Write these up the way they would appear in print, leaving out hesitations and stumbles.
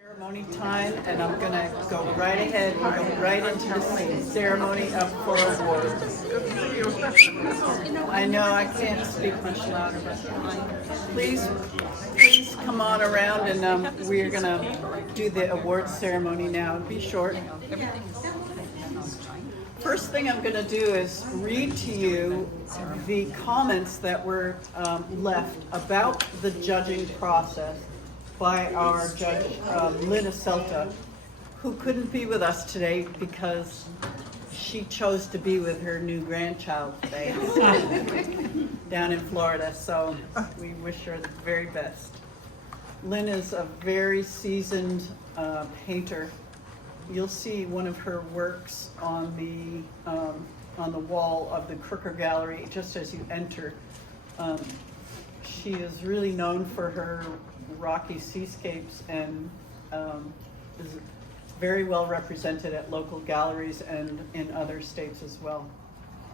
Ceremony time, and I'm going to go right ahead and go right into the ceremony up for awards. I know I can't speak much louder, but please come on around, and we're going to do the awards ceremony now. Be short. First thing I'm going to do is read to you the comments that were left about the judging process by our judge, Lynn Celta, who couldn't be with us today because she chose to be with her new grandchild today down in Florida. So we wish her the very best. Lynn is a very seasoned painter. You'll see one of her works on the wall of the Crooker Gallery just as you enter. She is really known for her rocky seascapes and is very well represented at local galleries and in other states as well.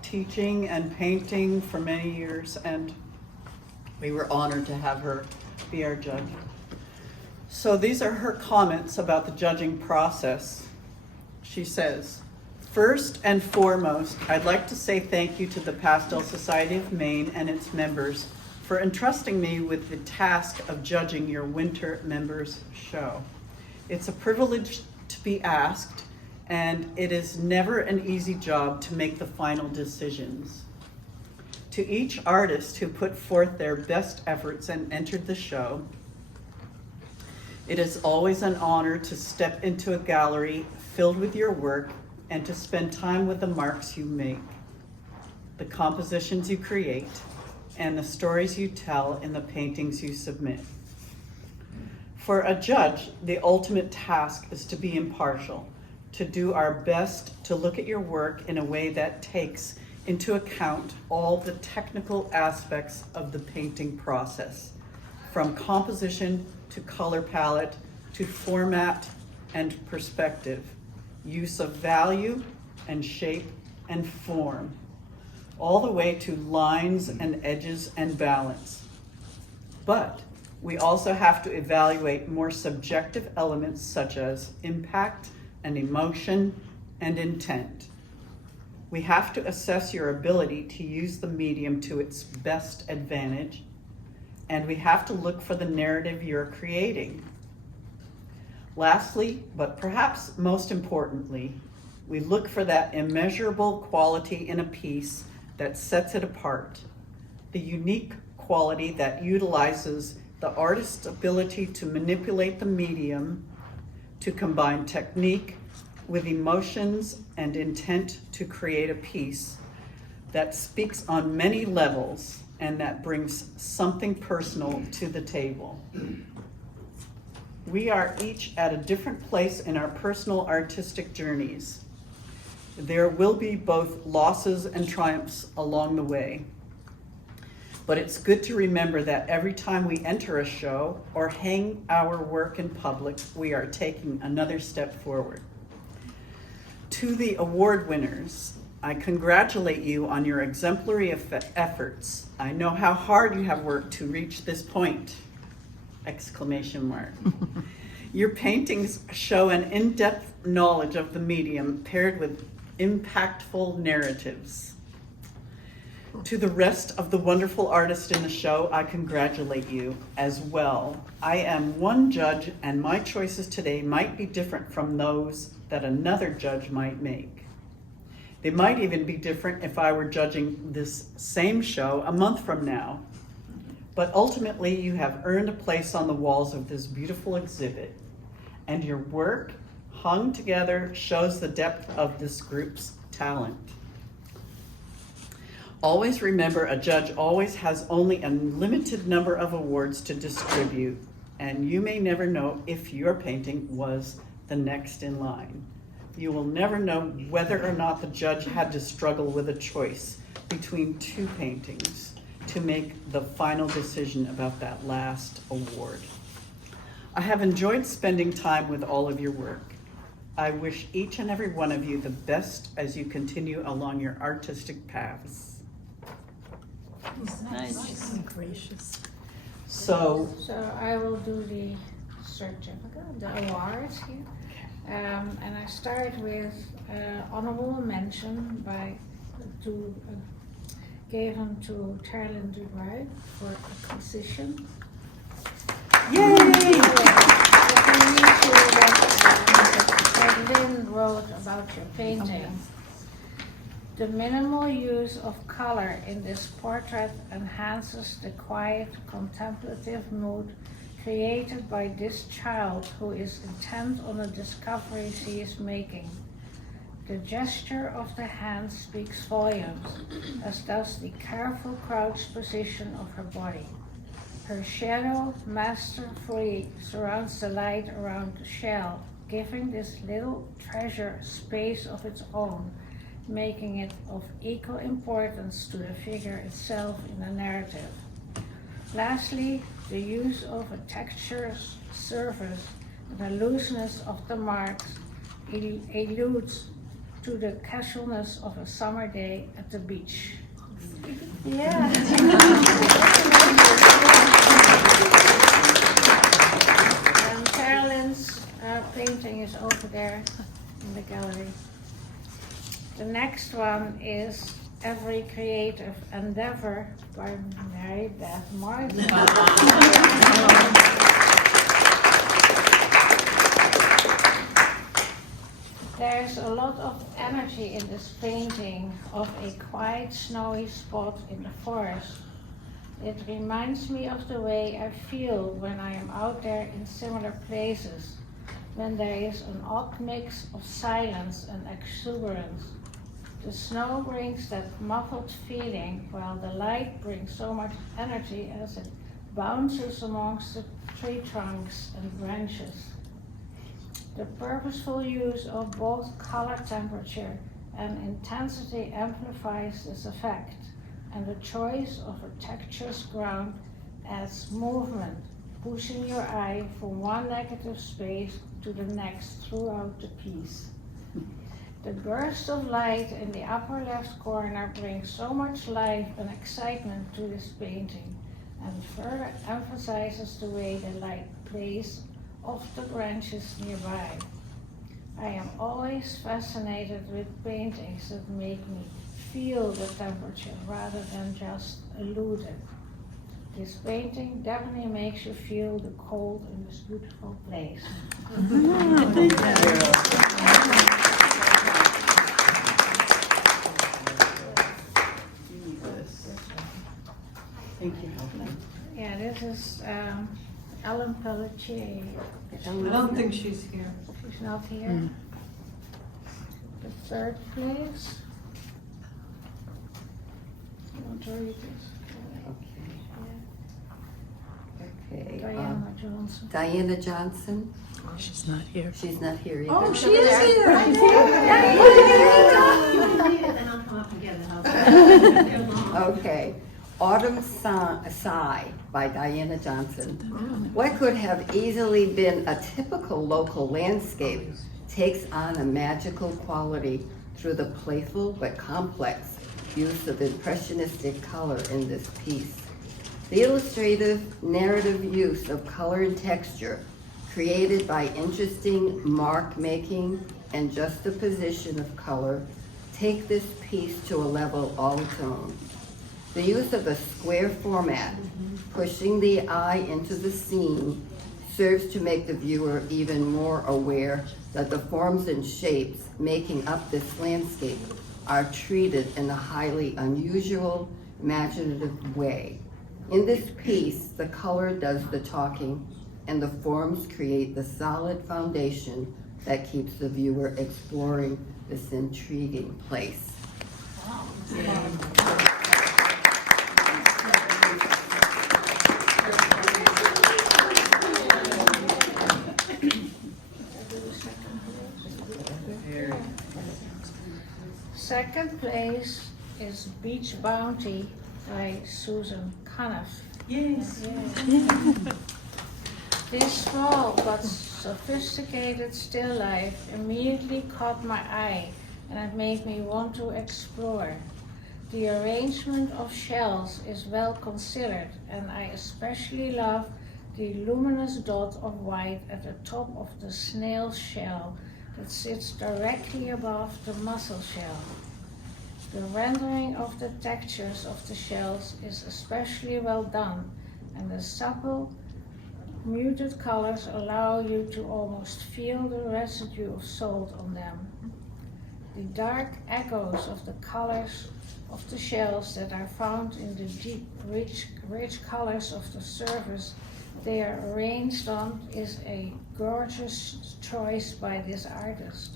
Teaching and painting for many years, and we were honored to have her be our judge. So these are her comments about the judging process. She says, "First and foremost, I'd like to say thank you to the Pastel Society of Maine and its members for entrusting me with the task of judging your winter members show. It's a privilege to be asked, and it is never an easy job to make the final decisions. To each artist who put forth their best efforts and entered the show, it is always an honor to step into a gallery filled with your work and to spend time with the marks you make, the compositions you create, and the stories you tell in the paintings you submit. For a judge, the ultimate task is to be impartial, to do our best to look at your work in a way that takes into account all the technical aspects of the painting process, from composition to color palette to format and perspective, use of value and shape and form, all the way to lines and edges and balance. But we also have to evaluate more subjective elements such as impact and emotion and intent. We have to assess your ability to use the medium to its best advantage, and we have to look for the narrative you're creating. Lastly, but perhaps most importantly, we look for that immeasurable quality in a piece that sets it apart, the unique quality that utilizes the artist's ability to manipulate the medium, to combine technique with emotions and intent to create a piece that speaks on many levels and that brings something personal to the table. We are each at a different place in our personal artistic journeys. There will be both losses and triumphs along the way. But it's good to remember that every time we enter a show or hang our work in public, we are taking another step forward. To the award winners, I congratulate you on your exemplary efforts. I know how hard you have worked to reach this point! Exclamation mark. Your paintings show an in-depth knowledge of the medium paired with impactful narratives. To the rest of the wonderful artists in the show, I congratulate you as well. I am one judge, and my choices today might be different from those that another judge might make. They might even be different if I were judging this same show a month from now. But ultimately, you have earned a place on the walls of this beautiful exhibit, and your work hung together shows the depth of this group's talent. Always remember, a judge always has only a limited number of awards to distribute, and you may never know if your painting was the next in line. You will never know whether or not the judge had to struggle with a choice between two paintings to make the final decision about that last award. I have enjoyed spending time with all of your work. I wish each and every one of you the best as you continue along your artistic paths. Nice. Gracious. So So I will do the certificate, the awards here. And I start with honorable mention given to Carolyn Dubois for acquisition. Yay! Lynn wrote about your painting. The minimal use of color in this portrait enhances the quiet, contemplative mood created by this child who is intent on the discovery she is making. The gesture of the hand speaks volumes, as does the careful crouched position of her body. Her shadow masterfully surrounds the light around the shell, giving this little treasure space of its own, making it of equal importance to the figure itself in the narrative. Lastly, the use of a textured surface and the looseness of the marks alludes to the casualness of a summer day at the beach. Yeah. And Carolyn's painting is over there in the gallery. The next one is Every Creative Endeavor by Mary Beth Martin. There's a lot of energy in this painting of a quiet snowy spot in the forest. It reminds me of the way I feel when I am out there in similar places, when there is an odd mix of silence and exuberance. The snow brings that muffled feeling, while the light brings so much energy as it bounces amongst the tree trunks and branches. The purposeful use of both color temperature and intensity amplifies this effect, and the choice of a texturous ground adds movement, pushing your eye from one negative space to the next throughout the piece. The burst of light in the upper left corner brings so much life and excitement to this painting, and further emphasizes the way the light plays off the branches nearby. I am always fascinated with paintings that make me feel the temperature rather than just elude it. This painting definitely makes you feel the cold in this beautiful place. Thank you. Yeah, this is Ellen Pelletier. I don't think she's here. She's not here. The third place. You want to read this? Okay. Diana Johnson. Diana Johnson. She's not here. She's not here either. Oh, she is here. Then I'll come up and get it. Okay. Autumn Sigh by Diana Johnson. What could have easily been a typical local landscape takes on a magical quality through the playful but complex use of impressionistic color in this piece. The illustrative, narrative use of color and texture created by interesting mark making and juxtaposition of color take this piece to a level all its own. The use of a square format, pushing the eye into the scene, serves to make the viewer even more aware that the forms and shapes making up this landscape are treated in a highly unusual, imaginative way. In this piece, the color does the talking, and the forms create the solid foundation that keeps the viewer exploring this intriguing place. Second place is Beach Bounty by Susan Caniff. Yes. This small but sophisticated still life immediately caught my eye, and it made me want to explore. The arrangement of shells is well considered, and I especially love the luminous dot of white at the top of the snail shell that sits directly above the mussel shell. The rendering of the textures of the shells is especially well done, and the supple, muted colors allow you to almost feel the residue of salt on them. The dark echoes of the colors of the shells that are found in the deep, rich colors of the surface they are arranged on is a gorgeous choice by this artist.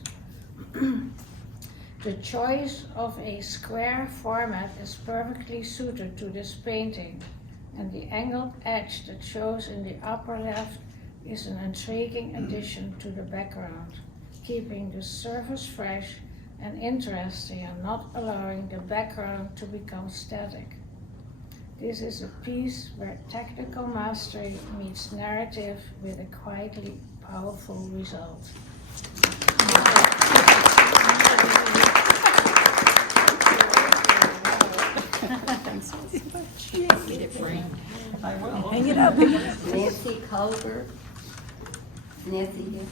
The choice of a square format is perfectly suited to this painting, and the angled edge that shows in the upper left is an intriguing addition to the background, keeping the surface fresh and interesting and not allowing the background to become static. This is a piece where technical mastery meets narrative with a quietly powerful result. I will. Hang it up. Nancy Culver. Nancy here.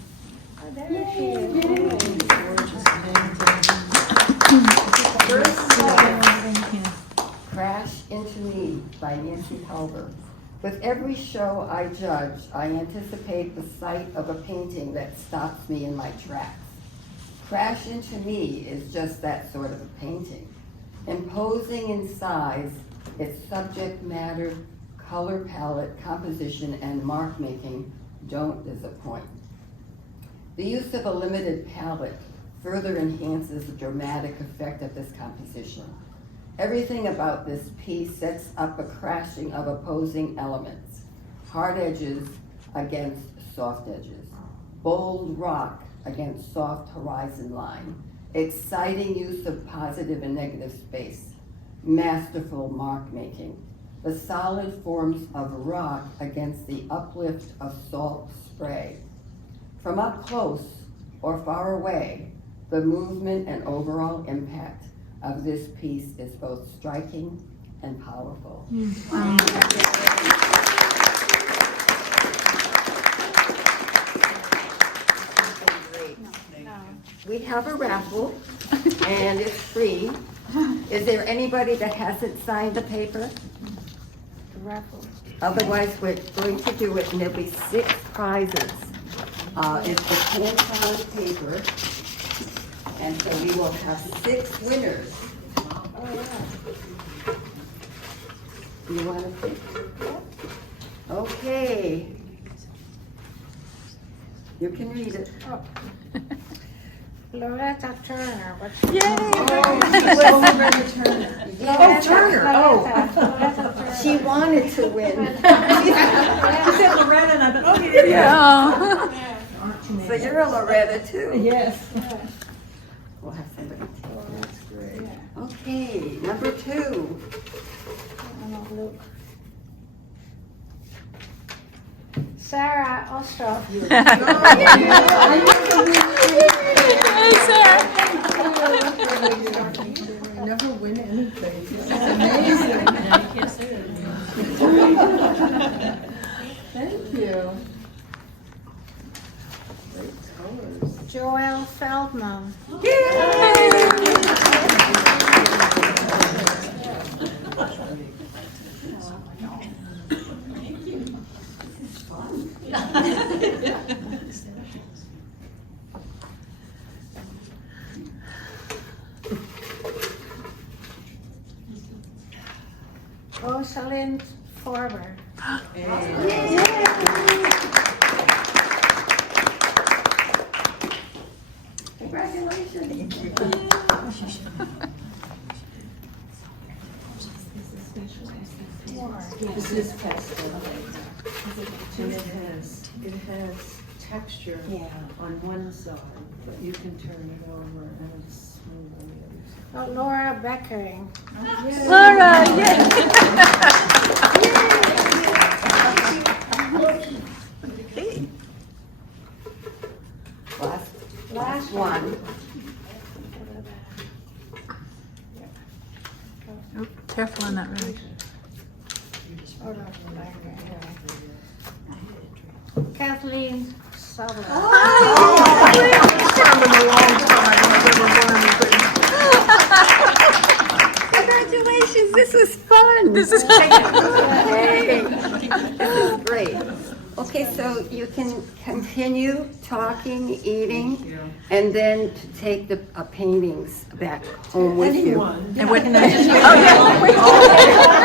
Oh, there she is. First, Crash Into Me by Nancy Culver. With every show I judge, I anticipate the sight of a painting that stops me in my tracks. Crash Into Me is just that sort of a painting. Imposing in size, its subject matter, color palette, composition, and mark making don't disappoint. The use of a limited palette further enhances the dramatic effect of this composition. Everything about this piece sets up a crashing of opposing elements, hard edges against soft edges, bold rock against soft horizon line, exciting use of positive and negative space, masterful mark making, the solid forms of rock against the uplift of salt spray. From up close or far away, the movement and overall impact of this piece is both striking and powerful. We have a raffle, and it's free. Is there anybody that hasn't signed the paper? The raffle. Otherwise, we're going to do it, and there'll be 6 prizes. It's the Canton paper, and so we will have 6 winners. You want to pick? Okay. You can read it. Loretta Turner. Oh, Turner. Loretta Turner. She wanted to win. I said Loretta and I thought, oh, yeah. So you're a Loretta too. Yes. We'll have somebody take Oh, that. that's great. Okay, number 2. And I'll look. Sarah Ostroff. I never win anything. This is amazing. Thank you. Great colors. Joelle Feldman. Rosalind Forber. Congratulations. This is pastel, and it has texture on one side, but you can turn it over and it's smooth on the other side. Laura Beckering. Laura, yes. Last one. Careful on that rag. Hold on, Beckering. Kathleen Sutherland. Congratulations, this was fun. This is Hey, this is great. Okay, so you can continue talking, eating, and then to take the paintings back home with you. Anyone. And what can I just?